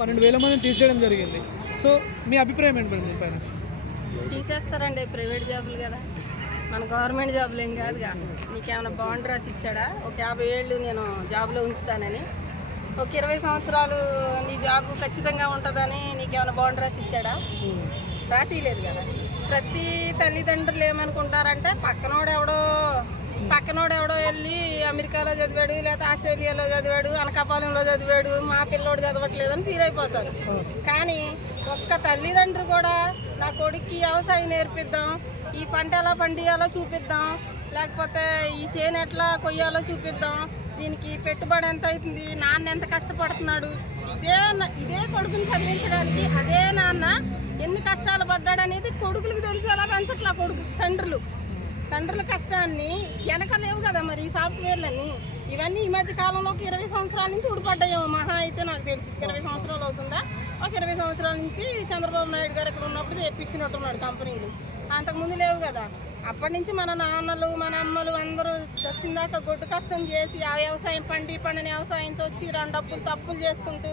పన్నెండు వేల మందిని తీసేయడం జరిగింది. సో మీ అభిప్రాయం ఏంటి మేడం దీనిపైన? తీసేస్తారండి ప్రైవేట్ జాబులు కదా. మన గవర్నమెంట్ జాబులు ఏం కాదుగా. నీకేమైనా బాండ్ రాసి ఇచ్చాడా? ఒక యాభై ఏళ్ళు నేను జాబ్లో ఉంచుతానని. ఒక ఇరవై సంవత్సరాలు నీ జాబ్ ఖచ్చితంగా ఉంటుందని నీకేమైనా బాండ్ రాసి ఇచ్చాడా? రాసి లేదు కదా. ప్రతి తల్లిదండ్రులు ఏమనుకుంటారంటే పక్కనోడెవడో పక్కనోడు ఎవడో వెళ్ళి అమెరికాలో చదివాడు లేకపోతే ఆస్ట్రేలియాలో చదివాడు అనకాపాలెంలో చదివాడు మా పిల్లోడు చదవట్లేదని ఫీల్ అయిపోతారు. కానీ ఒక్క తల్లిదండ్రులు కూడా నా కొడుక్కి వ్యవసాయం నేర్పిద్దాం ఈ పంట ఎలా పండియాలో చూపిద్దాం లేకపోతే ఈ చేను ఎట్లా కొయ్యాలో చూపిద్దాం దీనికి పెట్టుబడి ఎంత అవుతుంది నాన్న ఎంత కష్టపడుతున్నాడు ఇదే ఇదే కొడుకుని చదివించడానికి అదే నాన్న ఎన్ని కష్టాలు పడ్డాడు అనేది కొడుకులకు తెలిసేలా పెంచట్లా కొడుకు తండ్రులు. తండ్రుల కష్టాన్ని వెనక లేవు కదా మరి ఈ సాఫ్ట్వేర్లన్నీ. ఇవన్నీ ఈ మధ్య కాలంలో ఒక ఇరవై సంవత్సరాల నుంచి ఊడిపడ్డాయేమో మహా అయితే నాకు తెలిసి. ఇరవై సంవత్సరాలు అవుతుందా? ఒక ఇరవై సంవత్సరాల నుంచి చంద్రబాబు నాయుడు గారు ఇక్కడ ఉన్నప్పుడు తెప్పించినట్టున్నాడు కంపెనీలు. అంతకుముందు లేవు కదా. అప్పటి నుంచి మన నాన్నలు మన అమ్మలు అందరూ వచ్చిందాక గొడ్డు కష్టం చేసి ఆ వ్యవసాయం పండి పండిన వ్యవసాయంతో వచ్చి రెండు డబ్బులు తప్పులు చేసుకుంటూ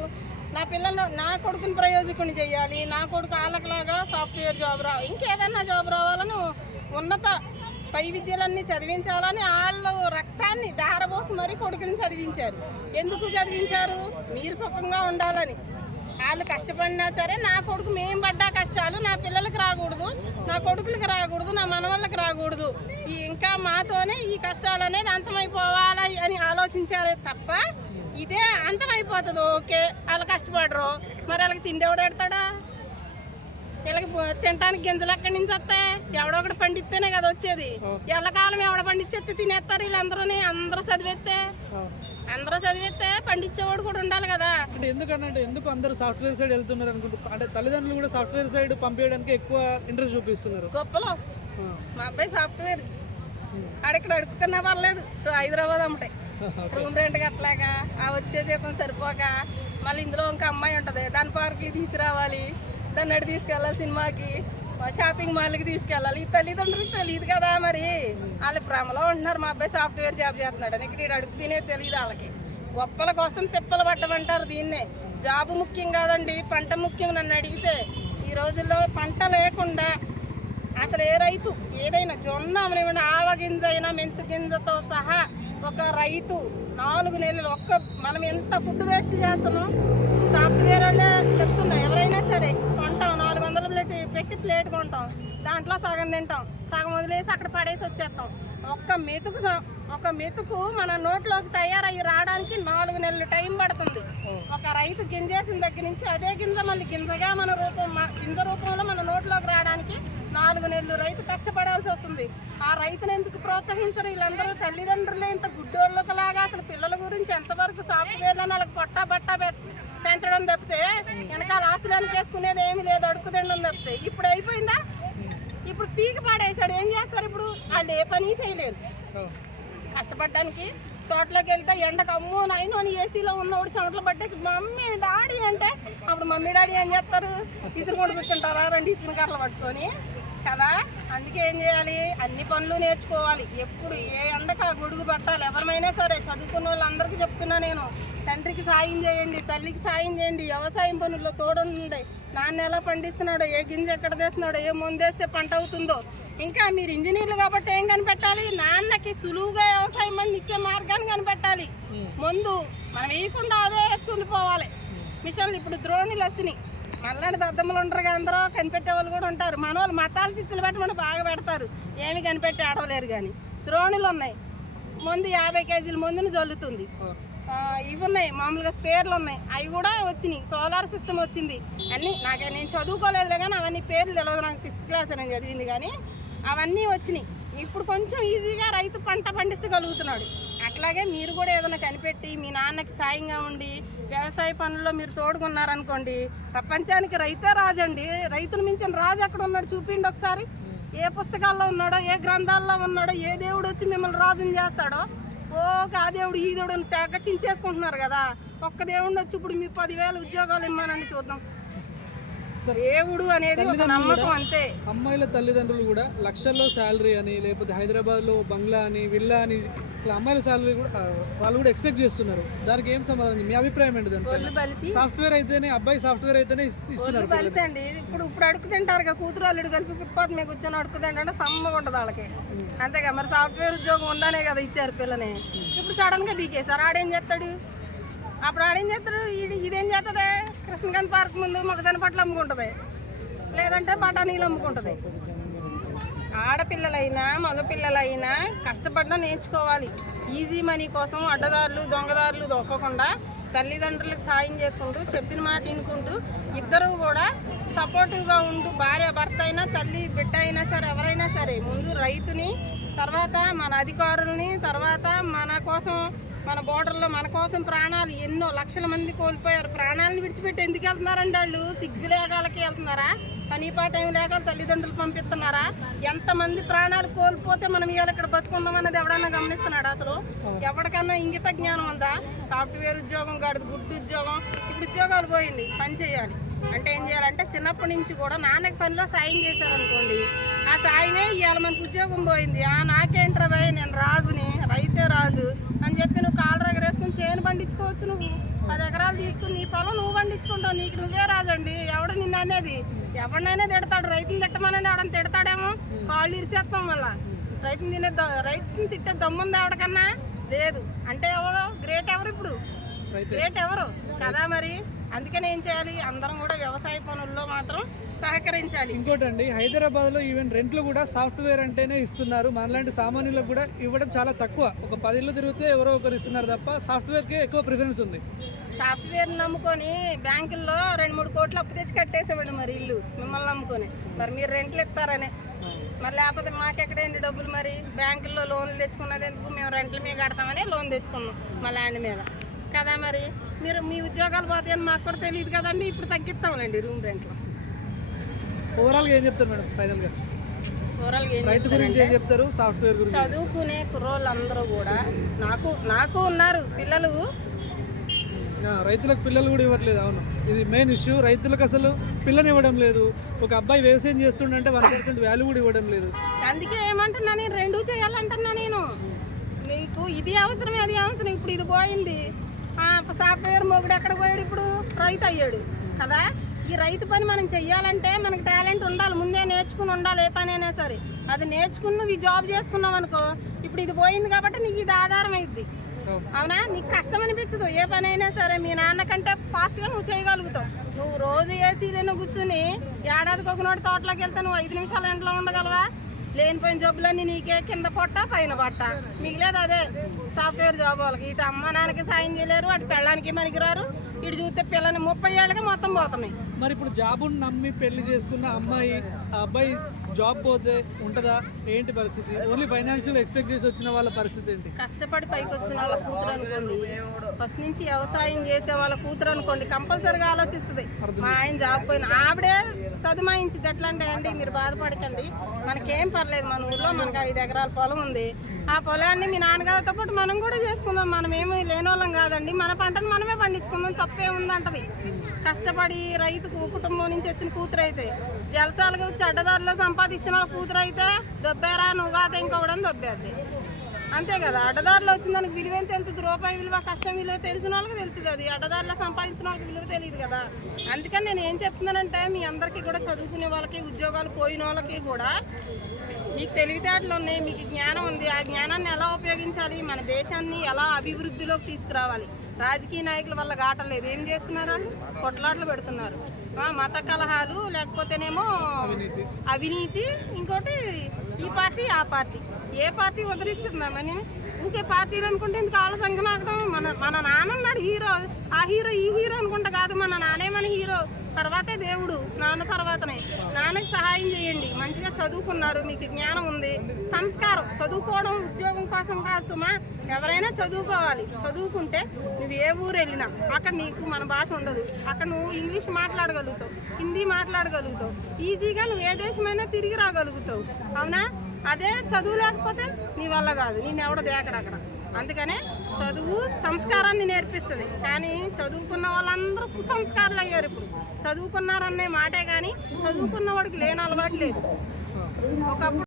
నా పిల్లలు నా కొడుకుని ప్రయోజకుని చేయాలి నా కొడుకు వాళ్ళకిలాగా సాఫ్ట్వేర్ జాబ్ రావాలి ఇంకేదన్నా జాబ్ రావాలని ఉన్నత పై విద్యలన్నీ చదివించాలని వాళ్ళు రక్తాన్ని దారబోసి మరీ కొడుకుని చదివించారు. ఎందుకు చదివించారు? మీరు సుఖంగా ఉండాలని. వాళ్ళు కష్టపడినా సరే నా కొడుకు మేము పడ్డా కష్టాలు నా పిల్లలకు రాకూడదు నా కొడుకులకు రాకూడదు నా మనవాళ్ళకి రాకూడదు. ఈ ఇంకా మాతోనే ఈ కష్టాలు అనేది అంతమైపోవాలి అని ఆలోచించారే తప్ప ఇదే అంతమైపోతుంది. ఓకే వాళ్ళు కష్టపడరు. మరి వాళ్ళకి తిండి ఎవడెడతాడా వీళ్ళకి తినడానికి గింజలు ఎక్కడి నుంచి వస్తాయి? ఎవడో ఒకటి పండిస్తేనే కదా వచ్చేది. ఎల్లకాలం ఎవడ పండించేస్తే తినేస్తారు వీళ్ళందరూని. అందరూ చదివేస్తే. అందరూ చదివేస్తే పండించేవాడు కూడా ఉండాలి కదా. అంటే ఎందుకంటే ఎందుకు అందరూ సాఫ్ట్వేర్ సైడ్ వెళ్తున్నారు అనుకుంటున్నారు అంటే తల్లిదండ్రులు కూడా సాఫ్ట్వేర్ సైడ్ పంపించడానికి ఎక్కువ ఇంట్రెస్ట్ చూపిస్తున్నారు. గొప్పలో. మా అబ్బాయి సాఫ్ట్వేర్. ఆడిక్కడ అడుగుతున్నా పర్లేదు. హైదరాబాద్ అమ్మటే. రూమ్ రెంట్ కట్టలేక ఆ వచ్చే జీతం సరిపోక మళ్ళీ ఇందులో ఇంకా అమ్మాయి ఉంటుంది. దాని పార్క్కి తీసుకురావాలి. దాన్ని తీసుకెళ్ళాలి సినిమాకి షాపింగ్ మాల్కి తీసుకెళ్ళాలి. ఈ తల్లిదండ్రులకు తెలియదు కదా మరి. వాళ్ళు భ్రమలో ఉంటున్నారు. మా అబ్బాయి సాఫ్ట్వేర్ జాబ్ చేస్తున్నాడు అని. ఇక్కడ అడుగు తినేది తెలియదు వాళ్ళకి. గొప్పల కోసం తిప్పలు పట్టమంటారు దీన్నే. జాబ్ ముఖ్యం కాదండి పంట ముఖ్యం నన్ను అడిగితే. ఈ రోజుల్లో పంట లేకుండా అసలు ఏ రైతు ఏదైనా జొన్న అవనివ్వండి ఆవ గింజ అయినా మెంతు గింజతో సహా ఒక రైతు నాలుగు నెలలు ఒక్క మనం ఎంత ఫుడ్ వేస్ట్ చేస్తున్నాం? సాఫ్ట్వేర్ అనే చెప్తున్నా. ఎవరైనా ప్లేట్ ప్లేట్ కొంటాం. దాంట్లో సగం తింటాం. సగం వదిలేసి అక్కడ పడేసి వచ్చేస్తాం. ఒక్క మెతుకు ఒక మెతుకు మన నోట్లోకి తయారయ్యి రావడానికి నాలుగు నెలలు టైం పడుతుంది. ఒక రైతు గింజేసిన దగ్గర నుంచి అదే గింజ మళ్ళీ గింజగా మన రూపం గింజ రూపంలో మన నోట్లోకి రావడానికి నాలుగు నెలలు రైతు కష్టపడాల్సి వస్తుంది. ఆ రైతును ఎందుకు ప్రోత్సహించరు? వీళ్ళందరూ తల్లిదండ్రులు ఇంత గుడ్డోళ్ళకలాగా అసలు పిల్లల గురించి ఎంతవరకు సాఫ్ట్వేర్లో వాళ్ళకి పొట్టా బట్టా పె- పెంచడం తప్పితే వెనకాల ఆస్తులను వేసుకునేది ఏమీ లేదు అడుగు తినడం తప్పితే. ఇప్పుడు అయిపోయిందా? ఇప్పుడు పీక పాడేశాడు. ఏం చేస్తారు ఇప్పుడు? వాళ్ళు ఏ పని చేయలేరు. కష్టపడడానికి తోటలోకి వెళ్తే ఎండకు అమ్మో నాయను అని ఏసీలో ఉన్నవాడు చెమటలు పట్టేసి మమ్మీ డాడీ అంటే అప్పుడు మమ్మీ డాడీ ఏం చేస్తారు? ఇసురు కొడు కూర్చుంటారా? రెండు ఇసురు కర్రలు పట్టుకొని. కదా? అందుకే ఏం చేయాలి? అన్ని పనులు నేర్చుకోవాలి. ఎప్పుడు ఏ ఎండకు గొడుగు పట్టాలి? ఎవరిమైనా సరే చదువుకున్న వాళ్ళందరికీ చెప్తున్నా నేను. తండ్రికి సాయం చేయండి తల్లికి సాయం చేయండి. వ్యవసాయం పనుల్లో తోడుండండి. నాన్న ఎలా పండిస్తున్నాడో ఏ గింజ ఎక్కడ తెస్తున్నాడో ఏ ముందేస్తే పంట అవుతుందో ఇంకా మీరు ఇంజనీర్లు కాబట్టి ఏం కనిపెట్టాలి? నాన్నకి సులువుగా వ్యవసాయం పని ఇచ్చే మార్గాన్ని కనిపెట్టాలి. ముందు మనం వేయకుండా అదే వేసుకుని పోవాలి. మిషన్లు ఇప్పుడు ద్రోణులు వచ్చినాయి. మళ్ళీ దద్దమ్మలు ఉంటారు కదా అందరూ కనిపెట్టే వాళ్ళు కూడా ఉంటారు. మన వాళ్ళు మతాల చిచ్చులు పెట్టమని బాగా పెడతారు. ఏమి కనిపెట్టి ఆడవలేరు కానీ. ద్రోణులు ఉన్నాయి. ముందు యాభై కేజీల ముందుని జల్లుతుంది. ఇవి ఉన్నాయి. మామూలుగా స్పేర్లు ఉన్నాయి. అవి కూడా వచ్చినాయి. సోలార్ సిస్టమ్ వచ్చింది. అన్నీ నాకు నేను చదువుకోలేదులే కానీ అవన్నీ పేర్లు తెలియదు నాకు సిక్స్త్ క్లాస్ నేను చదివింది కానీ అవన్నీ వచ్చినాయి. ఇప్పుడు కొంచెం ఈజీగా రైతు పంట పండించగలుగుతున్నాడు. అట్లాగే మీరు కూడా ఏదైనా కనిపెట్టి మీ నాన్నకి సాయంగా ఉండి వ్యవసాయ పనుల్లో మీరు తోడుకున్నారనుకోండి ప్రపంచానికి రైతే రాజండి. రైతును మించిన రాజు ఎక్కడ ఉన్నాడు చూపిండి ఒకసారి. ఏ పుస్తకాల్లో ఉన్నాడో ఏ గ్రంథాల్లో ఉన్నాడో ఏ దేవుడు వచ్చి మిమ్మల్ని రాజుని చేస్తాడో ఓకే ఆ దేవుడు ఈ దేవుడు తెగ చించేసుకుంటున్నారు కదా. ఒక్క దేవుడిని వచ్చి ఇప్పుడు మీ పదివేల ఉద్యోగాలు ఇమ్మానండి చూద్దాం. దేవుడు అనేది ఒక నమ్మకం అంతే. అమ్మాయిల తల్లిదండ్రులు కూడా లక్షల్లో శాలరీ అని లేకపోతే హైదరాబాద్లో బంగ్లా అని విల్లా అని ఇట్లా అమ్మాయిల శాలరీ కూడా వాళ్ళు కూడా ఎక్స్పెక్ట్ చేస్తున్నారు. దానికి ఏం సమాధానం మీ అభిప్రాయం ఏంటి దానికి సాఫ్ట్వేర్ అయితేనే అబ్బాయి సాఫ్ట్వేర్ అయితేనే ఇస్తున్నారు బలిసి అండి. ఇప్పుడు ఇప్పుడు అడుగు తింటారు కదా కూతురు అల్లుడు కలిపి ఫుట్పాత్ మీద కూర్చొని అడుగు తింటే సమ్మగా ఉంటుంది వాళ్ళకి. అంతేగా మరి సాఫ్ట్వేర్ ఉద్యోగం ఉందనే కదా ఇచ్చారు పిల్లని. ఇప్పుడు సడన్గా బీకేశారు. ఆడేం చేస్తాడు? అప్పుడు ఆడేం చేస్తాడు? ఇది ఇదేం చేస్తుంది కృష్ణకాంత్ పార్క్ ముందు మొగదాని పట్ల అమ్ముకుంటుంది. లేదంటే బఠానీలు అమ్ముకుంటుంది. ఆడపిల్లలైనా మగపిల్లలైనా కష్టపడడం నేర్చుకోవాలి. ఈజీ మనీ కోసం అడ్డదారులు దొంగదారులు దొక్కకుండా తల్లిదండ్రులకు సాయం చేసుకుంటూ చెప్పిన మాట వినుకుంటూ ఇద్దరు కూడా సపోర్టివ్గా ఉంటూ భార్య భర్త అయినా తల్లి బిడ్డ అయినా సరే ఎవరైనా సరే ముందు రైతుని తర్వాత మన అధికారుల్ని తర్వాత మన కోసం మన బోర్డర్లో మన కోసం ప్రాణాలు ఎన్నో లక్షల మంది కోల్పోయారు. ప్రాణాలను విడిచిపెట్టి ఎందుకు వెళ్తున్నారండి వాళ్ళు? సిగ్గు లేగాలకి వెళ్తున్నారా? పనిపా టైం ఏమి లేక తల్లిదండ్రులు పంపిస్తున్నారా? ఎంతమంది ప్రాణాలు కోల్పోతే మనం ఇవాళ ఇక్కడ బతుకుందాం అనేది ఎవడన్నా గమనిస్తున్నాడు అసలు? ఎవరికన్నా ఇంగిత జ్ఞానం ఉందా? సాఫ్ట్వేర్ ఉద్యోగం కాదు గుడ్డు ఉద్యోగం. ఇప్పుడు ఉద్యోగాలు పోయింది పని చేయాలి. అంటే ఏం చేయాలంటే చిన్నప్పటి నుంచి కూడా నాన్నకి పనిలో సాయం చేశారనుకోండి. ఆ సాయమే ఇవాళ మనకు ఉద్యోగం పోయింది. ఆ నాకేంట్రా భయ్ నేను రాజుని రైతే రాజు అని చెప్పి నువ్వు కాలు చేను పండించుకోవచ్చు నువ్వు. పది ఎకరాలు తీసుకుని నీ పొలం నువ్వు పండించుకుంటావు. నీకు నువ్వే రాజండి. ఎవడు నిన్ను అనేది? ఎవరినైనా తిడతాడు. రైతుని తిట్టమని ఎవడని తిడతాడేమో? కాళ్ళు ఇరిసేస్తాం వల్ల రైతుని తినే రైతుని తిట్టే దమ్ముంది ఎవరికన్నా లేదు. అంటే ఎవరు గ్రేట్ ఎవరు ఇప్పుడు? గ్రేట్ ఎవరు? కదా మరి. అందుకని ఏం చేయాలి? అందరం కూడా వ్యవసాయ పనుల్లో మాత్రం సహకరించాలి. ఇంకోటి అండి హైదరాబాద్లో ఈవెన్ రెంట్లు కూడా సాఫ్ట్వేర్ అంటేనే ఇస్తున్నారు. మనలాంటి సామాన్యులకు కూడా ఇవ్వడం చాలా తక్కువ. ఒక పది ఇళ్ళు తిరిగితే ఎవరో ఒకరు ఇస్తున్నారు తప్ప సాఫ్ట్వేర్కే ఎక్కువ ప్రిఫరెన్స్ ఉంది. సాఫ్ట్వేర్ నమ్ముకొని బ్యాంకుల్లో రెండు మూడు కోట్లు అప్పు తెచ్చి కట్టేసేవాడు మరి ఇల్లు మిమ్మల్ని నమ్ముకొని. మరి మీరు రెంట్లు ఇస్తారనే. మరి లేకపోతే మాకెక్కడేంటి డబ్బులు మరి? బ్యాంకుల్లో లోన్లు తెచ్చుకున్నది ఎందుకు? మేము రెంట్ల మీద కడతామని లోన్ తెచ్చుకున్నాం మా ల్యాండ్ మీద. కదా మరి? మీరు మీ ఉద్యోగాలు పోతాయని మాకు కూడా తెలియదు కదండి ఇప్పుడు తగ్గిస్తాంలేండి రూమ్ రెంట్లు ఓవరాల్గా ఏం చెప్తారు మేడం ఫైనల్గా రైతు గురించి ఏం చెప్తారు సాఫ్ట్వేర్ గురించి? చదువుకునే కుర్రోళ్ళందరూ కూడా నాకు నాకు ఉన్నారు పిల్లలు. రైతులకు పిల్లలు కూడా ఇవ్వట్లేదు అవును. ఇది మెయిన్ ఇష్యూ రైతులకు అసలు పిల్లని ఇవ్వడం లేదు. ఒక అబ్బాయి వ్యవసాయం చేస్తుండంటే వన్ పర్సెంట్ వాల్యూ కూడా ఇవ్వడం లేదు. అందుకే ఏమంటున్నా నేను రెండు చేయాలంటున్నా నేను. నీకు ఇది అవసరం అది అవసరం. ఇప్పుడు ఇది పోయింది. సాఫ్ట్వేర్ మొగుడు ఎక్కడ పోయాడు ఇప్పుడు? రైతు అయ్యాడు. కదా? ఈ రైతు పని మనం చెయ్యాలంటే మనకు టాలెంట్ ఉండాలి. ముందే నేర్చుకుని ఉండాలి ఏ పని అయినా సరే. అది నేర్చుకుని నువ్వు ఈ జాబ్ చేసుకున్నావు అనుకో ఇప్పుడు ఇది పోయింది కాబట్టి నీకు ఇది ఆధారం అయింది అవునా? నీకు కష్టం అనిపించదు ఏ పని అయినా సరే మీ నాన్న కంటే ఫాస్ట్గా నువ్వు చేయగలుగుతావు. నువ్వు రోజు ఏసీలోనే కూర్చుని ఏడాదికి ఒక నోటి తోటలోకి వెళ్తే నువ్వు ఐదు నిమిషాలు ఇంట్లో ఉండగలవా? లేనిపోయిన జబ్బులన్నీ నీకే కింద పొట్ట పైన పట్ట మిగిలేదు అదే సాఫ్ట్వేర్ జాబ్ వాళ్ళకి. ఇటు అమ్మ నాన్నకి సాయం చేయలేరు అటు పెళ్ళానికి పనికిరారు ఇటు చూస్తే పిల్లని ముప్పై ఏళ్ళకి మొత్తం పోతున్నాయి. మరి ఇప్పుడు జాబుని నమ్మి పెళ్ళి చేసుకున్న అమ్మాయి ఆ అబ్బాయి జాబ్ పోతే ఉంటుందా? ఏంటి పరిస్థితి? ఓన్లీ ఫైనాన్షియల్ ఎక్స్పెక్ట్ చేసి వచ్చిన వాళ్ళ పరిస్థితి ఏంటి? కష్టపడి పైకి వచ్చిన వాళ్ళ కూతురు అనుకోండి. ఫస్ట్ నుంచి వ్యవసాయం చేసే వాళ్ళ కూతురు అనుకోండి కంపల్సరీగా ఆలోచిస్తుంది. మా ఆయన జాబ్ పోయిన ఆవిడే సదుమాయించింది. ఎట్లా అంటే అండి? మీరు బాధపడకండి. మనకేం పర్లేదు. మన ఊర్లో మనకు ఐదు ఎకరాల పొలం ఉంది. ఆ పొలాన్ని మీ నాన్నగారితో పాటు మనం కూడా చేసుకుందాం. మనం ఏమి లేనోళ్ళం కాదండి. మన పంటను మనమే పండించుకుందాం. తప్పే ఉందంటది కష్టపడి రైతుకు కుటుంబం నుంచి వచ్చిన కూతురు అయితే. జలసాలకు వచ్చి సంపాదించిన వాళ్ళ కూతురు అయితే దొబ్బారా నువ్వు కాదు ఇంకొకడని దొబ్బేద్ది. అంతే కదా అడ్డదారులు వచ్చిన దానికి విలువ తెలుస్తుంది రూపాయి విలువ కష్టం విలువ తెలిసిన వాళ్ళకి తెలుస్తుంది అది. అడ్డదారులు సంపాదించిన వాళ్ళకి విలువ తెలియదు కదా. అందుకని నేను ఏం చెప్తున్నానంటే మీ అందరికీ కూడా చదువుకునే వాళ్ళకి ఉద్యోగాలు పోయిన వాళ్ళకి కూడా మీకు తెలివితేటలు ఉన్నాయి మీకు జ్ఞానం ఉంది. ఆ జ్ఞానాన్ని ఎలా ఉపయోగించాలి? మన దేశాన్ని ఎలా అభివృద్ధిలోకి తీసుకురావాలి? రాజకీయ నాయకుల వల్ల గాటలేదు ఏం చేస్తున్నారు? వాళ్ళు కొట్లాట్లు పెడుతున్నారు. మత కలహాలు లేకపోతేనేమో అవినీతి. ఇంకోటి ఈ పార్టీ ఆ పార్టీ. ఏ పార్టీ వదిలిచ్చిందామని ఊకే పార్టీలు అనుకుంటే ఎందుకు వాళ్ళ సంగనాకడం మన మన నాన్న ఉన్నాడు హీరో. ఆ హీరో ఈ హీరో అనుకుంటా కాదు మన నానే మన హీరో. తర్వాతే దేవుడు నాన్న తర్వాతనే. నాన్నకి సహాయం చేయండి. మంచిగా చదువుకున్నారు మీకు జ్ఞానం ఉంది. సంస్కారం చదువుకోవడం ఉద్యోగం కోసం కాదు మా ఎవరైనా చదువుకోవాలి. చదువుకుంటే నువ్వు ఏ ఊరు వెళ్ళినా అక్కడ నీకు మన భాష ఉండదు. అక్కడ నువ్వు ఇంగ్లీష్ మాట్లాడగలుగుతావు హిందీ మాట్లాడగలుగుతావు. ఈజీగా నువ్వు ఏ దేశమైనా తిరిగి రాగలుగుతావు. అవునా? అదే చదువు లేకపోతే నీ వల్ల కాదు. నేను ఎవడ దేకడు అక్కడ? అందుకనే చదువు సంస్కారాన్ని నేర్పిస్తుంది. కానీ చదువుకున్న వాళ్ళందరూ కుసంస్కారాలు అయ్యారు ఇప్పుడు. చదువుకున్నారనే మాటే కానీ చదువుకున్న వాడికి లేని అలవాటు లేదు. ఒకప్పుడు